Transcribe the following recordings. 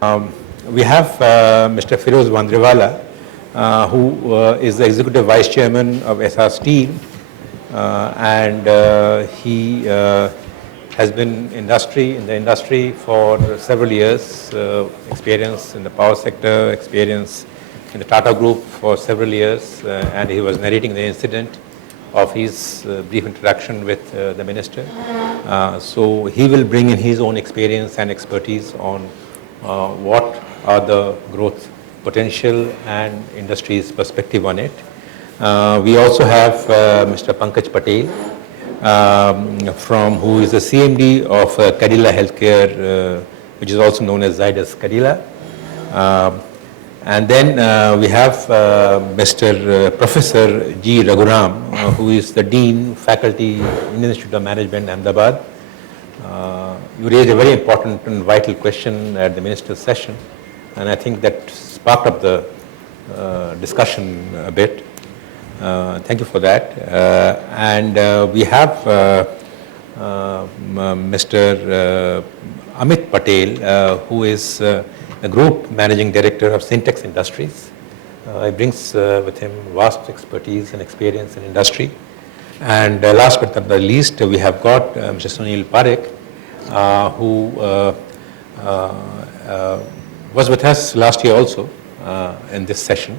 We have Mr. Firoz Vandriwala, who is the Executive Vice Chairman of SR Steel, and he has been in the industry for several years, experience in the power sector, experience in the Tata Group for several years, and he was narrating the incident of his brief interaction with the minister. So he will bring in his own experience and expertise on what are the growth potential and industry's perspective on it. We also have Mr. Pankaj Patel, who is the CMD of Cadila Healthcare, which is also known as Zydus Cadila. And then we have Mr. Professor G. Raghuram, who is the Dean, Faculty, Indian Institute of Management, Ahmedabad. You raised a very important and vital question at the minister's session, and I think that sparked up the discussion a bit. Thank you for that. And we have Mr. Amit Patel, who is the Group Managing Director of Syntex Industries. He brings with him vast expertise and experience in industry. And last but not the least, we have got Mr. Sunil Parekh, who was with us last year also in this session.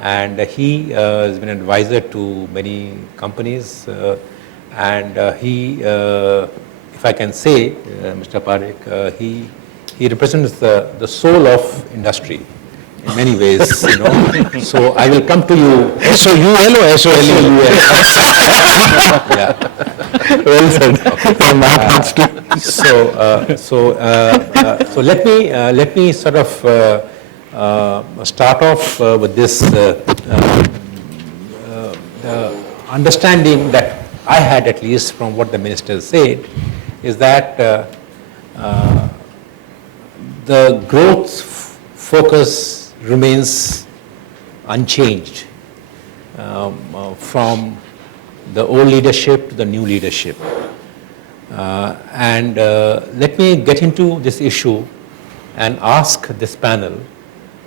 And he has been an advisor to many companies. And he, if I can say, Mr. Parekh, he represents the soul of industry in many ways, you know. So I will come to you. S-O-U-L or S-O-L-U-L? Yeah. Well said. Okay. So let me sort of start off with this understanding that I had, at least from what the minister said, is that the growth focus remains unchanged from the old leadership to the new leadership. And let me get into this issue and ask this panel,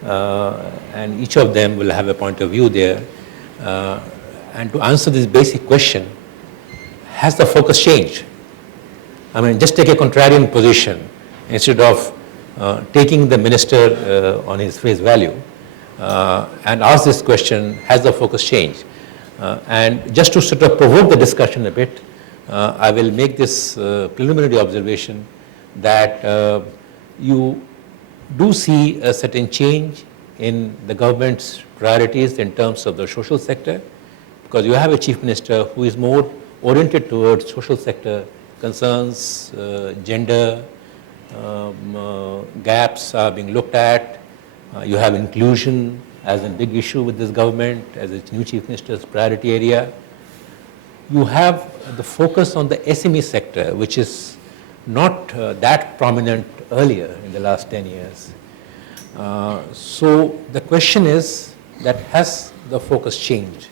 and each of them will have a point of view there, and to answer this basic question, has the focus changed? I mean, just take a contrarian position instead of taking the minister on his face value and ask this question, has the focus changed? And just to sort of provoke the discussion a bit, I will make this preliminary observation that you do see a certain change in the government's priorities in terms of the social sector, because you have a chief minister who is more oriented towards social sector concerns, gender, gaps are being looked at. You have inclusion as a big issue with this government, as its new chief minister's priority area. You have the focus on the SME sector, which is not that prominent earlier in the last 10 years. So the question is that has the focus changed?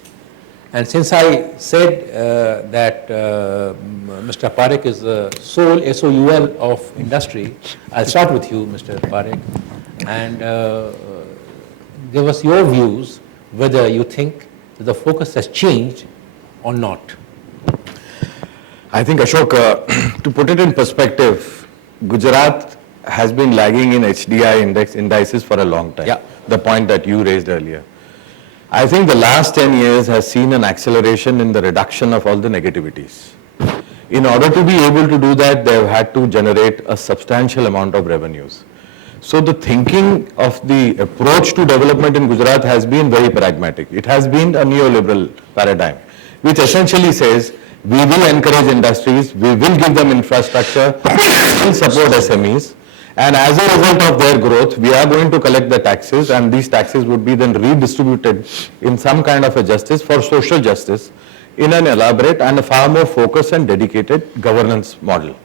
And since I said that Mr. Parekh is the sole SOUL of industry, I'll start with you, Mr. Parekh, and give us your views whether you think that the focus has changed or not. I think, Ashok, to put it in perspective, Gujarat has been lagging in HDI indices for a long time. Yeah. The point that you raised earlier. I think the last 10 years has seen an acceleration in the reduction of all the negativities. In order to be able to do that, they have had to generate a substantial amount of revenues. So the thinking of the approach to development in Gujarat has been very pragmatic. It has been a neoliberal paradigm, which essentially says we will encourage industries, we will give them infrastructure, we will support SMEs, and as a result of their growth, we are going to collect the taxes, and these taxes would be then redistributed in some kind of a justice for social justice in an elaborate and a far more focused and dedicated governance model.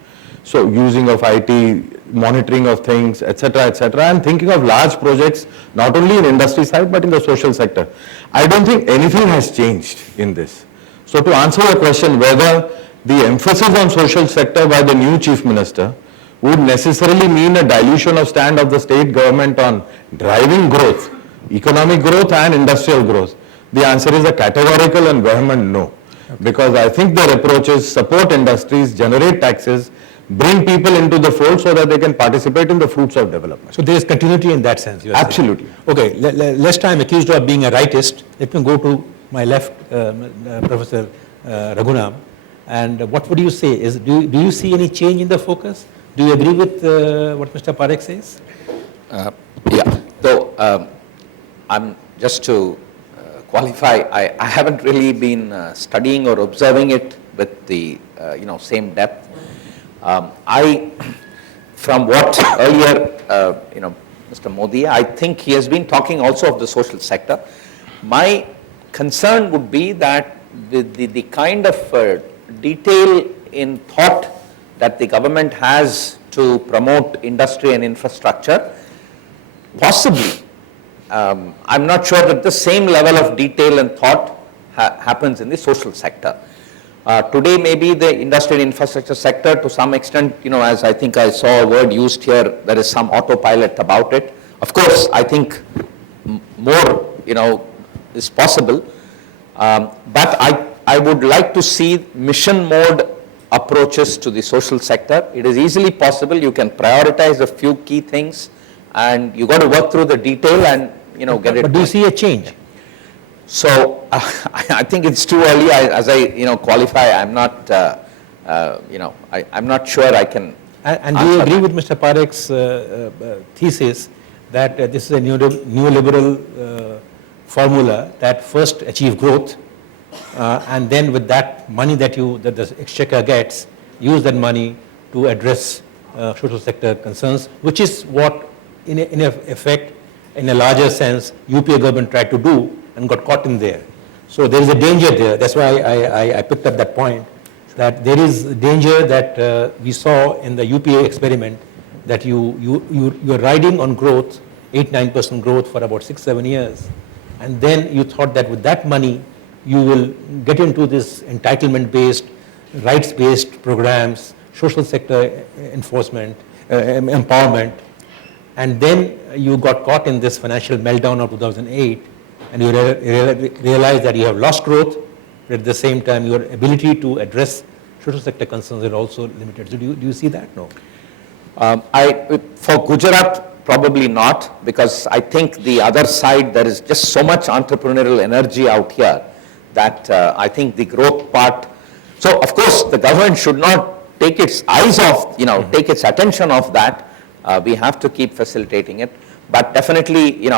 So using of IT, monitoring of things, etc., and thinking of large projects, not only in industry side, but in the social sector. I don't think anything has changed in this. So to answer your question, whether the emphasis on social sector by the new chief minister would necessarily mean a dilution of stand of the state government on driving growth, economic growth and industrial growth? The answer is a categorical and vehement no. Because I think their approach is support industries, generate taxes, bring people into the fold so that they can participate in the fruits of development. So there is continuity in that sense. Absolutely. Okay, lest I am accused of being a rightist, let me go to my left, Professor Raghuram. And what would you say? Do you see any change in the focus? Do you agree with what Mr. Parekh says? Yeah, though I'm just to qualify, I haven't really been studying or observing it with the same depth. From what earlier, Mr. Modi, I think he has been talking also of the social sector. My concern would be that the kind of detail in thought that the government has to promote industry and infrastructure, possibly, I'm not sure that the same level of detail and thought happens in the social sector. Today, maybe the industry and infrastructure sector, to some extent, as I think I saw a word used here, there is some autopilot about it. Of course, I think more, is possible. But I would like to see mission mode approaches to the social sector. It is easily possible. You can prioritize a few key things, and you got to work through the detail and get it. But do you see a change? So I think it's too early. As I qualify, I'm not I'm not sure I can. And do you agree with Mr. Parekh's thesis that this is a neoliberal formula that first achieve growth, and then with that money that the exchequer gets, use that money to address social sector concerns, which is what in effect, in a larger sense, UPA government tried to do and got caught in there. So there is a danger there. That's why I picked up that point, that there is danger that we saw in the UPA experiment, that you're riding on growth, 8-9% growth for about 6-7 years, and then you thought that with that money you will get into this entitlement-based, rights-based programs, social sector enforcement, empowerment, and then you got caught in this financial meltdown of 2008, and you realize that you have lost growth, but at the same time your ability to address social sector concerns are also limited. So do you see that? No. For Gujarat, probably not, because I think the other side, there is just so much entrepreneurial energy out here that I think the growth part. So of course the government should not take its eyes off, take its attention off that. We have to keep facilitating it, but definitely,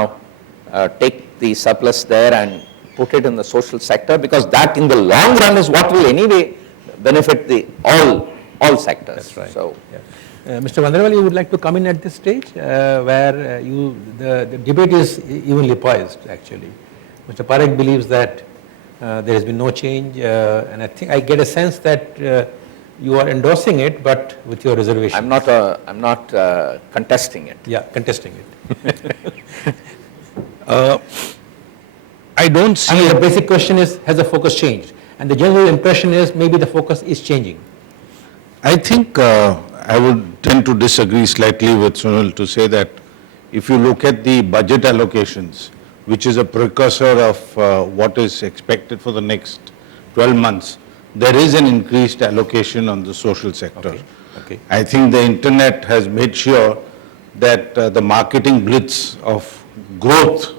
take the surplus there and put it in the social sector, because that in the long run is what will anyway benefit the all sectors. That's right. So, yeah. Mr. Vandarwal, you would like to come in at this stage where the debate is evenly poised actually. Mr. Parekh believes that there has been no change, and I think I get a sense that you are endorsing it, but with your reservations. I'm not contesting it. Yeah, contesting it. I don't see. I mean, the basic question is, has the focus changed? And the general impression is maybe the focus is changing. I think I would tend to disagree slightly with Sunil to say that if you look at the budget allocations, which is a precursor of what is expected for the next 12 months, there is an increased allocation on the social sector. Okay. I think the internet has made sure that the marketing blitz of growth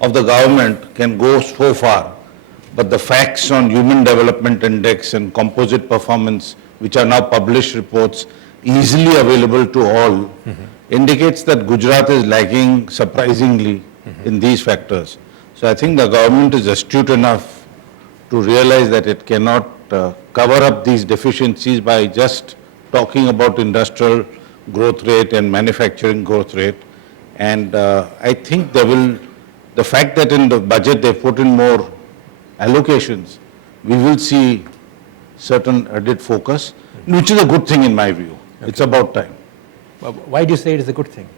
of the government can go so far, but the facts on Human Development Index and composite performance, which are now published reports easily available to all, indicates that Gujarat is lagging surprisingly in these factors. So I think the government is astute enough to realize that it cannot cover up these deficiencies by just talking about industrial growth rate and manufacturing growth rate. And I think the fact that in the budget they put in more allocations, we will see certain added focus, which is a good thing in my view. It's about time. Why do you say it is a good thing?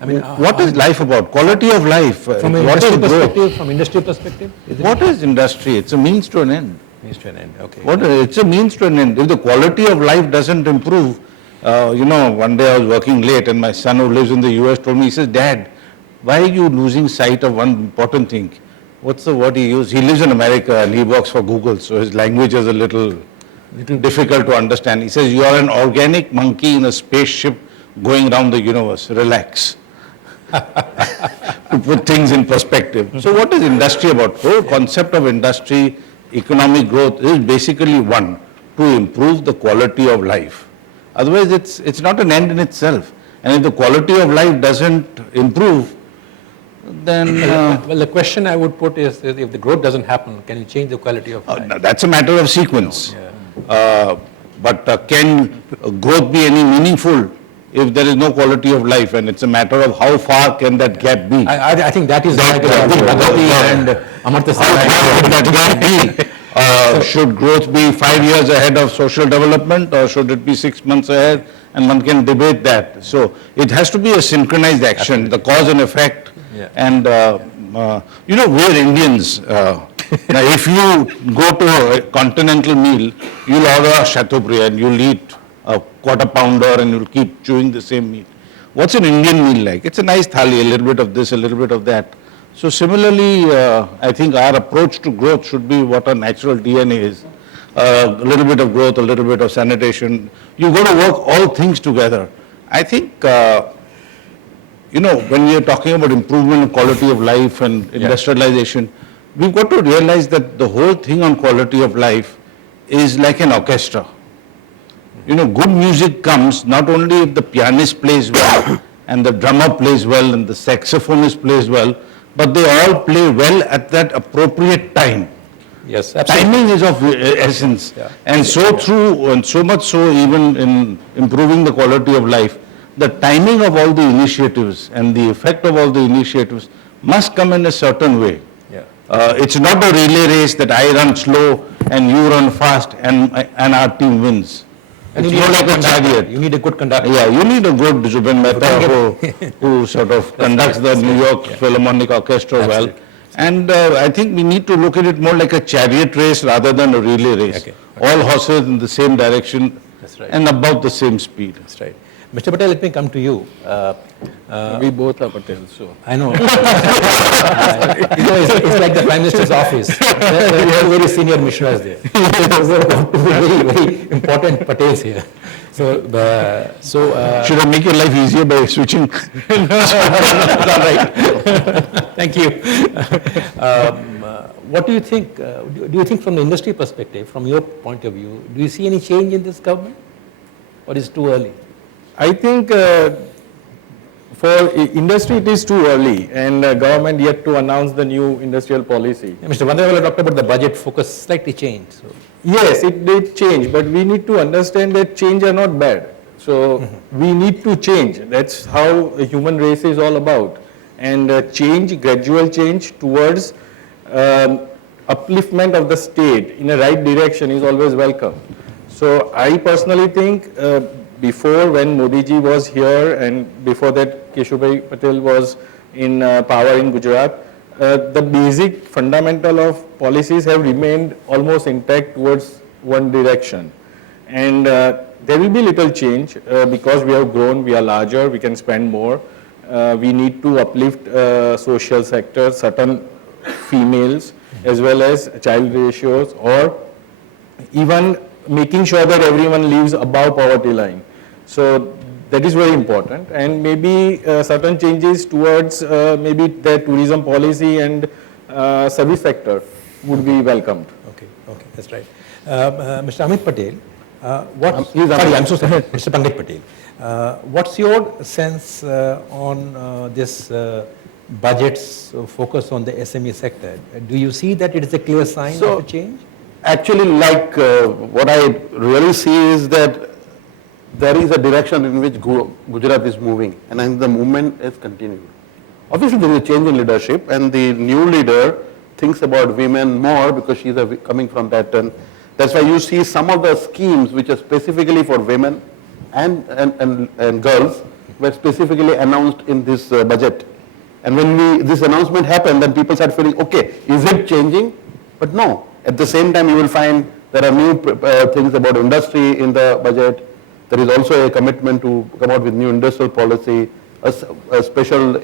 I mean, what is life about? Quality of life. From an industry perspective, from industry perspective? What is industry? It's a means to an end. Means to an end, okay. It's a means to an end. If the quality of life doesn't improve, One day I was working late and my son who lives in the US told me, he says, Dad, why are you losing sight of one important thing? What's the word he used? He lives in America and he works for Google, so his language is a little difficult to understand. He says, you are an organic monkey in a spaceship going around the universe. Relax. To put things in perspective. So what is industry about? The whole concept of industry, economic growth is basically one, to improve the quality of life. Otherwise, it's not an end in itself. And if the quality of life doesn't improve, then... well, the question I would put is, if the growth doesn't happen, can you change the quality of life? That's a matter of sequence. Yeah. But can growth be any meaningful if there is no quality of life? And it's a matter of how far can that gap be. I think that is like Bhagavati and Amartya Sen. That gap be? Should growth be 5 years ahead of social development, or should it be 6 months ahead? And one can debate that. So it has to be a synchronized action, the cause and effect. Yeah. And we're Indians. Now, if you go to a continental meal, you'll order a Chateaubriand and you'll eat a quarter pounder and you'll keep chewing the same meat. What's an Indian meal like? It's a nice thali, a little bit of this, a little bit of that. So similarly, I think our approach to growth should be what our natural DNA is. A little bit of growth, a little bit of sanitation. You've got to work all things together. I think, when we are talking about improvement in quality of life and industrialization, we've got to realize that the whole thing on quality of life is like an orchestra. Good music comes not only if the pianist plays well and the drummer plays well and the saxophonist plays well, but they all play well at that appropriate time. Yes, absolutely. Timing is of essence. Yeah. And so much so even in improving the quality of life, the timing of all the initiatives and the effect of all the initiatives must come in a certain way. Yeah. It's not a relay race that I run slow and you run fast and our team wins. And It's you need more a like good a conductor. chariot. You need a good conductor. Yeah, you need a good Zubin Mehta who sort of conducts the New York Philharmonic Orchestra well. Absolutely. And I think we need to look at it more like a chariot race rather than a relay race. Okay. All horses in the same direction That's right. and about the same speed. That's right. Mr. Patel, let me come to you. We both are Patel, so. I know. It's like the Prime Minister's office. There are very senior Mishras there. Very, very important Patels here. Should I make your life easier by switching? All right. Thank you. What do you think? Do you think from the industry perspective, from your point of view, do you see any change in this government? Or is it too early? I think for industry it is too early, and government yet to announce the new industrial policy. Yeah, Mr. Vandewala talked about the budget focus slightly changed. So. Yes, it did change, but we need to understand that change are not bad. So we need to change. That's how the human race is all about. And change, gradual change towards upliftment of the state in a right direction is always welcome. So I personally think before, when Modi ji was here and before that Keshubhai Patel was in power in Gujarat, the basic fundamental of policies have remained almost intact towards one direction. And there will be little change because we have grown, we are larger, we can spend more. We need to uplift social sector, certain females, as well as child ratios, or even making sure that everyone lives above poverty line. So that is very important, and maybe certain changes towards maybe the tourism policy and service sector would be welcomed. Okay, that's right. Mr. Amit Patel, I'm so sorry, Mr. Pankaj Patel. What's your sense on this budget's focus on the SME sector? Do you see that it is a clear sign of a change? Actually, what I really see is that there is a direction in which Gujarat is moving, and then the movement is continued. Obviously, there is a change in leadership, and the new leader thinks about women more because she's coming from that. And that's why you see some of the schemes which are specifically for women and girls were specifically announced in this budget. And when this announcement happened, then people start feeling, okay, is it changing? But no. At the same time, you will find there are new things about industry in the budget. There is also a commitment to come out with new industrial policy, a special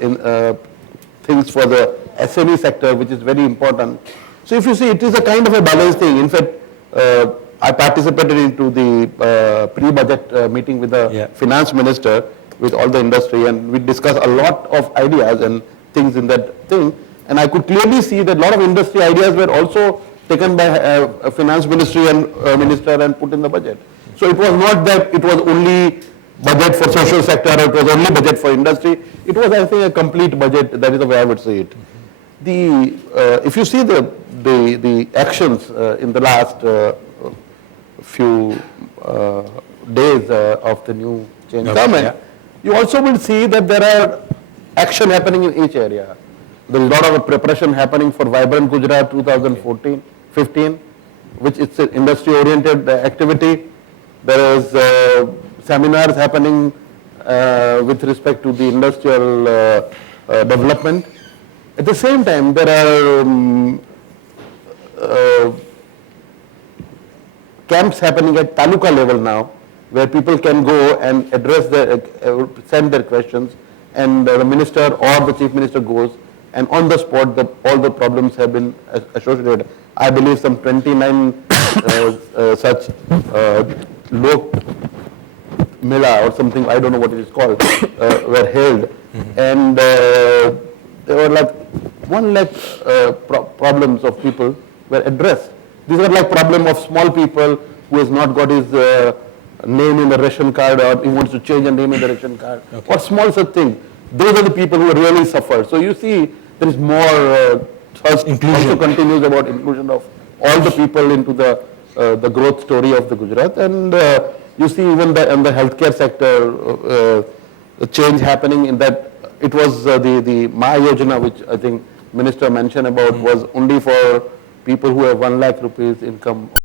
things for the SME sector, which is very important. So if you see, it is a kind of a balanced thing. In fact, I participated into the pre-budget meeting with the finance minister, with all the industry, and we discussed a lot of ideas and things in that thing. And I could clearly see that a lot of industry ideas were also taken by finance ministry and minister and put in the budget. So it was not that it was only budget for social sector or it was only budget for industry. It was, I think, a complete budget. That is the way I would say it. If you see the actions in the last few days of the new change government, you also will see that there are action happening in each area. There is a lot of preparation happening for Vibrant Gujarat 2014-15, which is an industry-oriented activity. There is seminars happening with respect to the industrial development. At the same time, there are camps happening at taluka level now, where people can go and address send their questions, and the minister or the chief minister goes, and on the spot, all the problems have been associated. I believe some 29 such lok mela or something, I don't know what it is called, were held, and there were like 1 lakh problems of people were addressed. These are like problem of small people who has not got his name in the ration card, or he wants to change a name in the ration card, or small such thing. Those are the people who really suffer. So you see, there is more thrust also continues about inclusion of all the people into the growth story of the Gujarat. And you see even in the healthcare sector, the change happening in that. It was the Ma Yojana, which I think Minister mentioned about, was only for people who have 1 lakh rupees income.